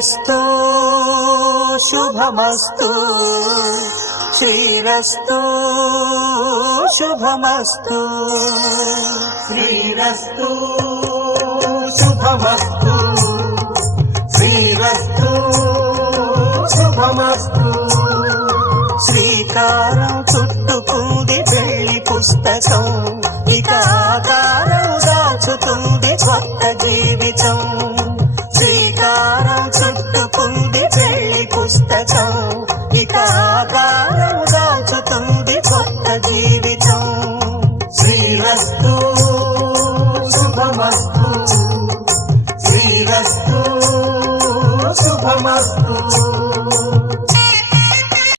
శ్రీరస్తు శుభమస్తు శ్రీరస్తు శుభమస్తు శ్రీరస్తు శుభమస్తు శ్రీరస్తు శుభమస్తు శ్రీకారం చుట్టుకుంది పెళ్లి పుస్తకం ఇక ఆకారం దాచుతుంది కొత్త జీవితం శ్రీకారం చుట్టుకుంది పెళ్లి పుస్తకం ఇక